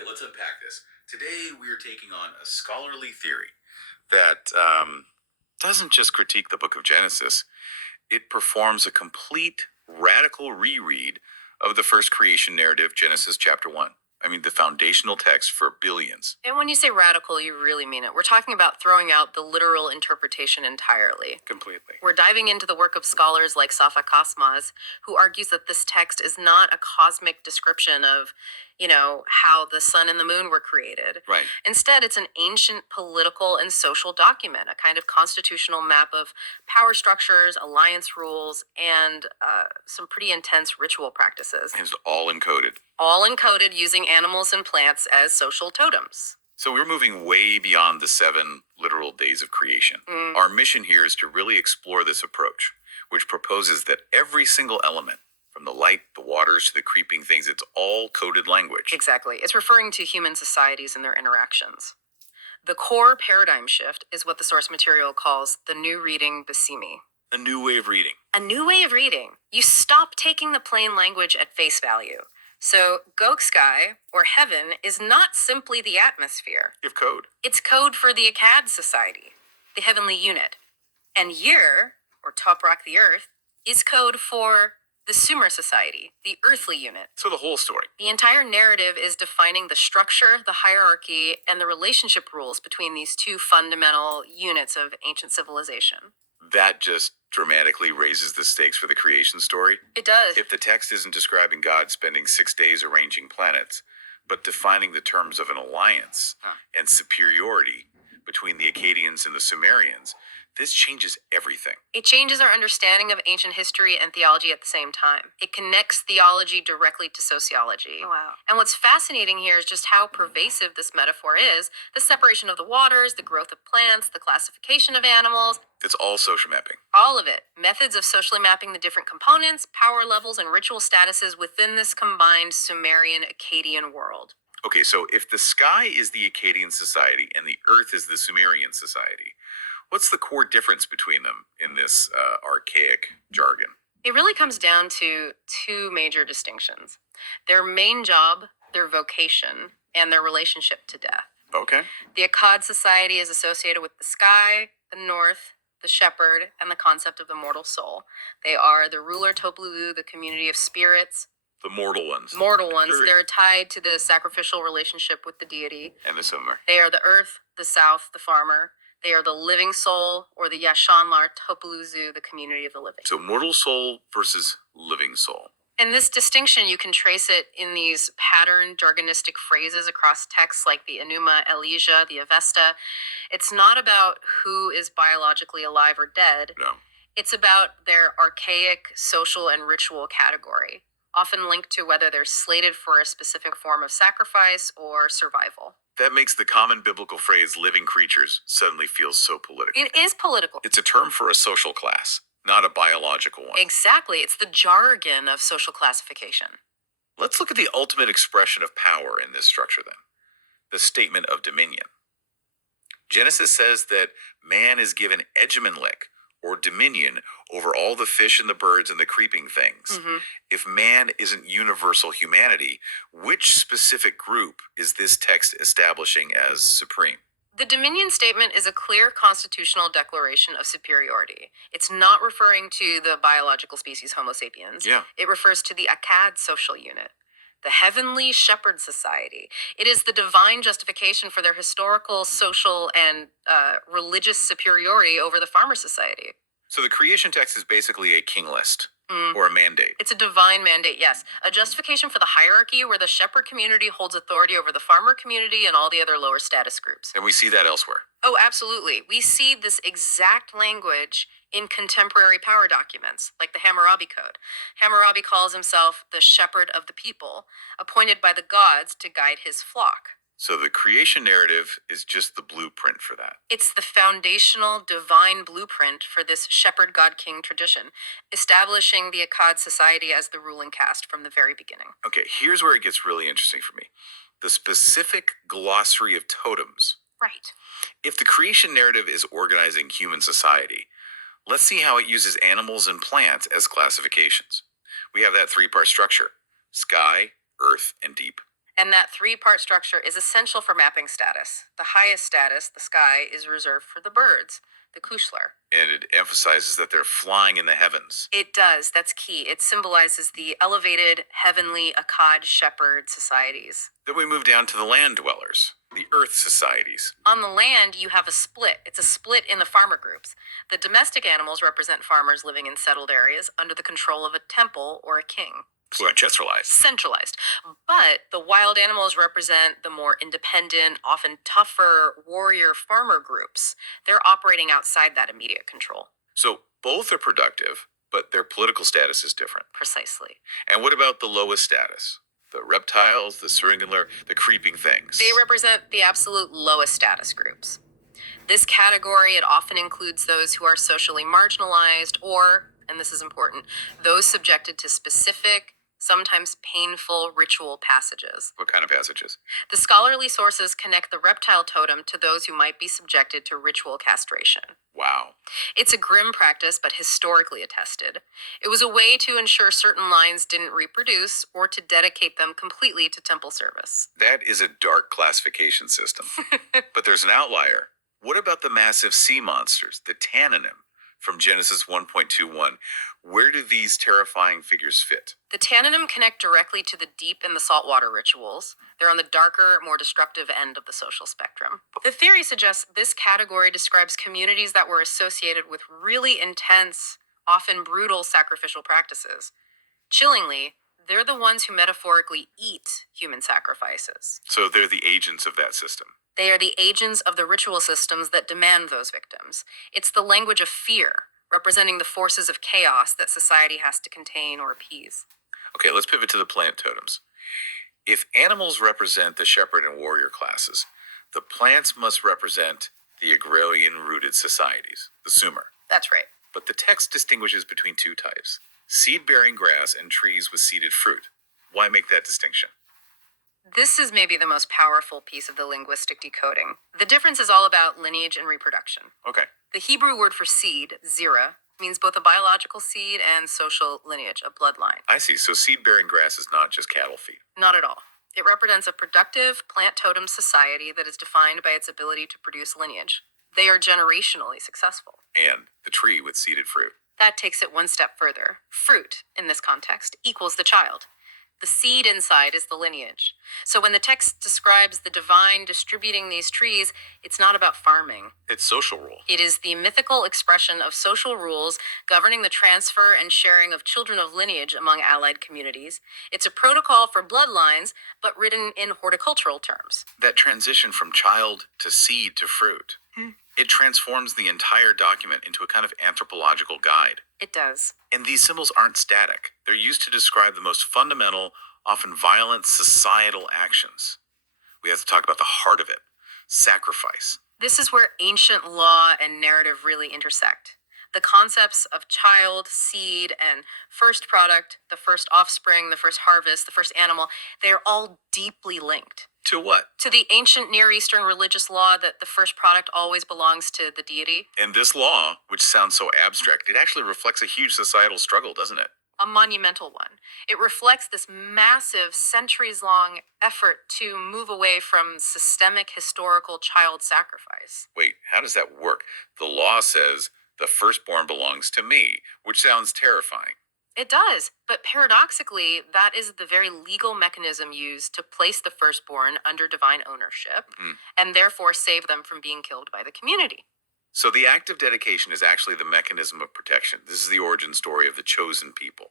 Okay, let's unpack this. Today we are taking on a scholarly theory that doesn't just critique the book of Genesis, it performs a complete, radical reread of the first creation narrative, Genesis chapter 1. I mean, the foundational text for billions. And when you say radical, you really mean it. We're talking about throwing out the literal interpretation entirely. Completely. We're diving into the work of scholars like Safa Kasmaz, who argues that this text is not a cosmic description of, how the sun and the moon were created. Right. Instead, it's an ancient political and social document, a kind of constitutional map of power structures, alliance rules, and some pretty intense ritual practices. And it's all encoded. All encoded using animals and plants as social totems. So we're moving way beyond the 7 literal days of creation. Our mission here is to really explore this approach, which proposes that every single element, from the light, the waters, to the creeping things, it's all coded language. Exactly. It's referring to human societies and their interactions. The core paradigm shift is what the source material calls the new reading Basimi. A new way of reading. A new way of reading. You stop taking the plain language at face value. So, Gok Sky, or heaven, is not simply the atmosphere. You have code. It's code for the Akkad society, the heavenly unit. And Yer, or Toprak the earth, is code for the Sumer society, the earthly unit. So the whole story. The entire narrative is defining the structure, the hierarchy, and the relationship rules between these two fundamental units of ancient civilization. That just dramatically raises the stakes for the creation story. It does. If the text isn't describing God spending 6 days arranging planets, but defining the terms of an alliance and superiority between the Akkadians and the Sumerians, this changes everything. It changes our understanding of ancient history and theology at the same time. It connects theology directly to sociology. Wow. And what's fascinating here is just how pervasive this metaphor is. The separation of the waters, the growth of plants, the classification of animals. It's all social mapping. All of it. Methods of socially mapping the different components, power levels, and ritual statuses within this combined Sumerian-Akkadian world. Okay, so if the sky is the Akkadian society and the earth is the Sumerian society, what's the core difference between them in this archaic jargon? It really comes down to 2 major distinctions. Their main job, their vocation, and their relationship to death. Okay. The Akkad society is associated with the sky, the north, the shepherd, and the concept of the mortal soul. They are the ruler Toplulu, the community of spirits. The mortal ones. Mortal ones. Sure. They're tied to the sacrificial relationship with the deity. And the Sumer. They are the earth, the south, the farmer. They are the living soul, or the Yashanlar Topuluzu, the community of the living. So mortal soul versus living soul. And this distinction, you can trace it in these patterned jargonistic phrases across texts like the Enuma Elijah, the Avesta. It's not about who is biologically alive or dead. No. It's about their archaic social and ritual category, often linked to whether they're slated for a specific form of sacrifice or survival. That makes the common biblical phrase living creatures suddenly feel so political. It is political. It's a term for a social class, not a biological one. Exactly. It's the jargon of social classification. Let's look at the ultimate expression of power in this structure then. The statement of dominion. Genesis says that man is given hegemonlic, or dominion, over all the fish and the birds and the creeping things. If man isn't universal humanity, which specific group is this text establishing as supreme? The dominion statement is a clear constitutional declaration of superiority. It's not referring to the biological species Homo sapiens. Yeah. It refers to the Akkad social unit, the heavenly shepherd society. It is the divine justification for their historical, social, and religious superiority over the farmer society. So the creation text is basically a king list, or a mandate. It's a divine mandate, yes. A justification for the hierarchy where the shepherd community holds authority over the farmer community and all the other lower status groups. And we see that elsewhere. Oh, absolutely. We see this exact language in contemporary power documents, like the Hammurabi Code. Hammurabi calls himself the shepherd of the people, appointed by the gods to guide his flock. So the creation narrative is just the blueprint for that. It's the foundational divine blueprint for this shepherd god king tradition, establishing the Akkad society as the ruling caste from the very beginning. Okay, here's where it gets really interesting for me. The specific glossary of totems. Right. If the creation narrative is organizing human society, let's see how it uses animals and plants as classifications. We have that 3-part structure: sky, earth, and deep. And that three-part structure is essential for mapping status. The highest status, the sky, is reserved for the birds, the kushler. And it emphasizes that they're flying in the heavens. It does. That's key. It symbolizes the elevated, heavenly Akkad shepherd societies. Then we move down to the land dwellers, the earth societies. On the land, you have a split. It's a split in the farmer groups. The domestic animals represent farmers living in settled areas under the control of a temple or a king. So centralized. Centralized. But the wild animals represent the more independent, often tougher warrior farmer groups. They're operating outside that immediate control. So both are productive, but their political status is different. Precisely. And what about the lowest status? The reptiles, the syringular, the creeping things. They represent the absolute lowest status groups. This category, it often includes those who are socially marginalized or, and this is important, those subjected to specific, sometimes painful ritual passages. What kind of passages? The scholarly sources connect the reptile totem to those who might be subjected to ritual castration. Wow. It's a grim practice, but historically attested. It was a way to ensure certain lines didn't reproduce or to dedicate them completely to temple service. That is a dark classification system. But there's an outlier. What about the massive sea monsters, the Tannanim, from Genesis 1.21? Where do these terrifying figures fit? The Tannanim connect directly to the deep and the saltwater rituals. They're on the darker, more destructive end of the social spectrum. The theory suggests this category describes communities that were associated with really intense, often brutal sacrificial practices. Chillingly, they're the ones who metaphorically eat human sacrifices. So they're the agents of that system. They are the agents of the ritual systems that demand those victims. It's the language of fear, representing the forces of chaos that society has to contain or appease. Okay, let's pivot to the plant totems. If animals represent the shepherd and warrior classes, the plants must represent the agrarian-rooted societies, the Sumer. That's right. But the text distinguishes between two types, seed-bearing grass and trees with seeded fruit. Why make that distinction? This is maybe the most powerful piece of the linguistic decoding. The difference is all about lineage and reproduction. Okay. The Hebrew word for seed, zera, means both a biological seed and social lineage, a bloodline. I see. So seed-bearing grass is not just cattle feed. Not at all. It represents a productive plant totem society that is defined by its ability to produce lineage. They are generationally successful. And the tree with seeded fruit. That takes it one step further. Fruit, in this context, equals the child. The seed inside is the lineage. So when the text describes the divine distributing these trees, it's not about farming. It's social rule. It is the mythical expression of social rules governing the transfer and sharing of children of lineage among allied communities. It's a protocol for bloodlines, but written in horticultural terms. That transition from child to seed to fruit. It transforms the entire document into a kind of anthropological guide. It does. And these symbols aren't static. They're used to describe the most fundamental, often violent societal actions. We have to talk about the heart of it, sacrifice. This is where ancient law and narrative really intersect. The concepts of child, seed, and first product, the first offspring, the first harvest, the first animal, they're all deeply linked. To what? To the ancient Near Eastern religious law that the first product always belongs to the deity. And this law, which sounds so abstract, it actually reflects a huge societal struggle, doesn't it? A monumental one. It reflects this massive, centuries-long effort to move away from systemic historical child sacrifice. Wait, how does that work? The law says the firstborn belongs to me, which sounds terrifying. It does, but paradoxically, that is the very legal mechanism used to place the firstborn under divine ownership and therefore save them from being killed by the community. So the act of dedication is actually the mechanism of protection. This is the origin story of the chosen people,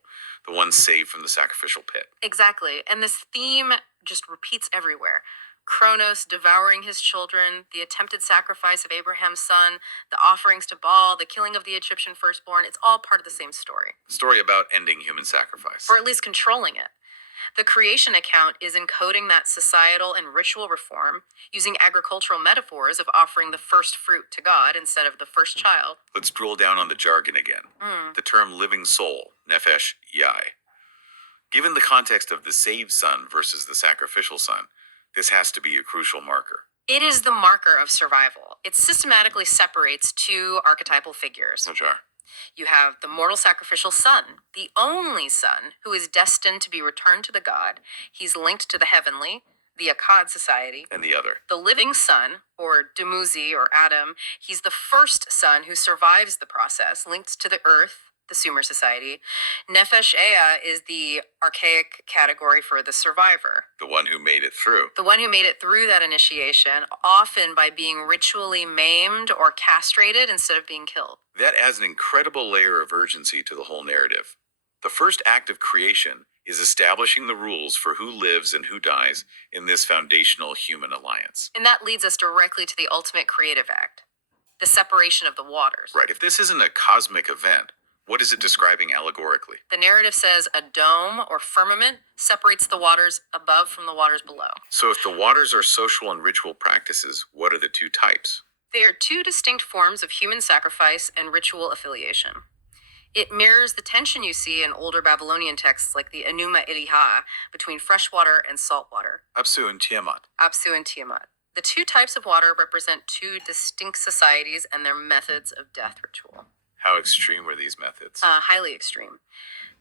the ones saved from the sacrificial pit. Exactly, and this theme just repeats everywhere. Kronos devouring his children, the attempted sacrifice of Abraham's son, the offerings to Baal, the killing of the Egyptian firstborn, it's all part of the same story. Story about ending human sacrifice. Or at least controlling it. The creation account is encoding that societal and ritual reform using agricultural metaphors of offering the first fruit to God instead of the first child. Let's drill down on the jargon again. The term living soul, nefesh yai. Given the context of the saved son versus the sacrificial son, this has to be a crucial marker. It is the marker of survival. It systematically separates two archetypal figures. Which are? You have the mortal sacrificial son, the only son who is destined to be returned to the god. He's linked to the heavenly, the Akkad society. And the other. The living son, or Dumuzi or Adam, he's the first son who survives the process, linked to the earth, the Sumer society. Nefesh Ea is the archaic category for the survivor. The one who made it through. The one who made it through that initiation, often by being ritually maimed or castrated instead of being killed. That adds an incredible layer of urgency to the whole narrative. The first act of creation is establishing the rules for who lives and who dies in this foundational human alliance. And that leads us directly to the ultimate creative act, the separation of the waters. Right, if this isn't a cosmic event, what is it describing allegorically? The narrative says a dome or firmament separates the waters above from the waters below. So if the waters are social and ritual practices, what are the two types? They are two distinct forms of human sacrifice and ritual affiliation. It mirrors the tension you see in older Babylonian texts like the Enuma Eliha between freshwater and saltwater. Apsu and Tiamat. Apsu and Tiamat. The two types of water represent two distinct societies and their methods of death ritual. How extreme were these methods? Highly extreme.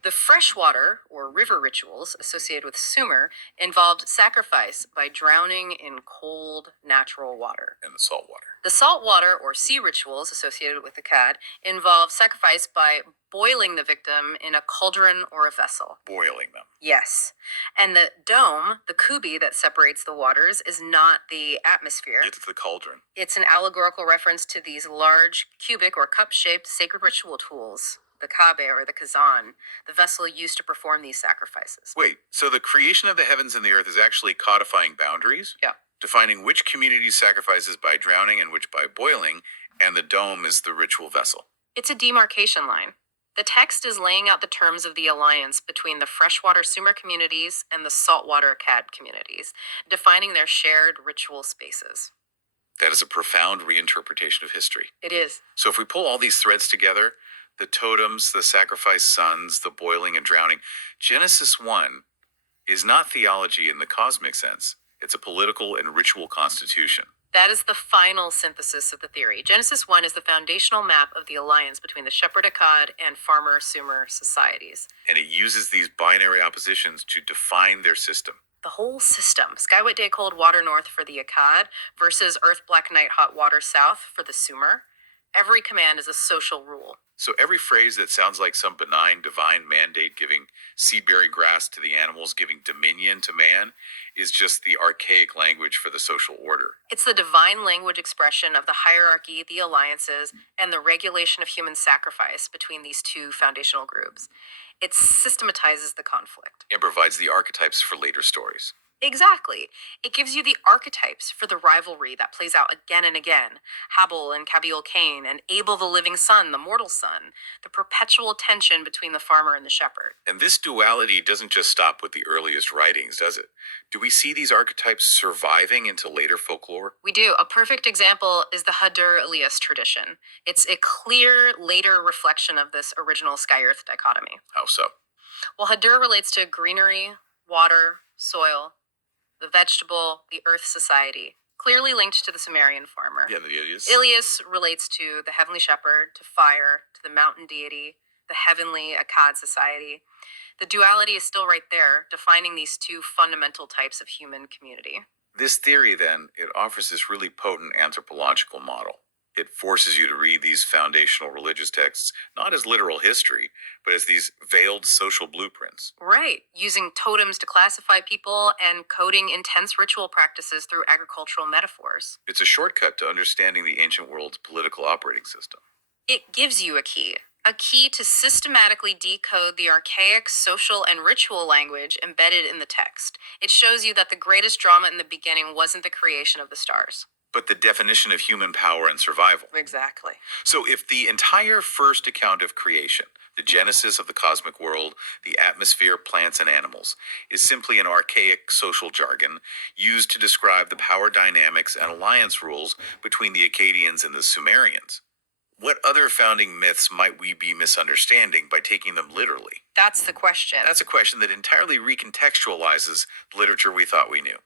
The freshwater, or river rituals associated with Sumer, involved sacrifice by drowning in cold, natural water. And the salt water. The saltwater, or sea rituals associated with Akkad, involve sacrifice by boiling the victim in a cauldron or a vessel. Boiling them. Yes. And the dome, the kubi that separates the waters, is not the atmosphere. It's the cauldron. It's an allegorical reference to these large, cubic, or cup-shaped sacred ritual tools, the kabe or the kazan, the vessel used to perform these sacrifices. Wait, so the creation of the heavens and the earth is actually codifying boundaries? Yeah. Defining which community sacrifices by drowning and which by boiling, and the dome is the ritual vessel. It's a demarcation line. The text is laying out the terms of the alliance between the freshwater Sumer communities and the saltwater Akkad communities, defining their shared ritual spaces. That is a profound reinterpretation of history. It is. So if we pull all these threads together, the totems, the sacrifice sons, the boiling and drowning, Genesis 1 is not theology in the cosmic sense. It's a political and ritual constitution. That is the final synthesis of the theory. Genesis 1 is the foundational map of the alliance between the shepherd Akkad and farmer Sumer societies. And it uses these binary oppositions to define their system. The whole system, sky wet day cold water north for the Akkad versus earth black night hot water south for the Sumer. Every command is a social rule. So every phrase that sounds like some benign divine mandate giving seed-bearing grass to the animals, giving dominion to man, is just the archaic language for the social order. It's the divine language expression of the hierarchy, the alliances, and the regulation of human sacrifice between these two foundational groups. It systematizes the conflict. And provides the archetypes for later stories. Exactly. It gives you the archetypes for the rivalry that plays out again and again. Habel and Kabil Cain, and Abel the living son, the mortal son. The perpetual tension between the farmer and the shepherd. And this duality doesn't just stop with the earliest writings, does it? Do we see these archetypes surviving into later folklore? We do. A perfect example is the Hadur Elias tradition. It's a clear later reflection of this original sky-earth dichotomy. How so? Well, Hadur relates to greenery, water, soil, the vegetable, the earth society, clearly linked to the Sumerian farmer. Yeah, the Ilias. Ilias relates to the heavenly shepherd, to fire, to the mountain deity, the heavenly Akkad society. The duality is still right there, defining these two fundamental types of human community. This theory, then, it offers this really potent anthropological model. It forces you to read these foundational religious texts not as literal history, but as these veiled social blueprints. Right, using totems to classify people and coding intense ritual practices through agricultural metaphors. It's a shortcut to understanding the ancient world's political operating system. It gives you a key to systematically decode the archaic social and ritual language embedded in the text. It shows you that the greatest drama in the beginning wasn't the creation of the stars, but the definition of human power and survival. Exactly. So if the entire first account of creation, the genesis of the cosmic world, the atmosphere, plants, and animals, is simply an archaic social jargon used to describe the power dynamics and alliance rules between the Akkadians and the Sumerians, what other founding myths might we be misunderstanding by taking them literally? That's the question. That's a question that entirely recontextualizes the literature we thought we knew.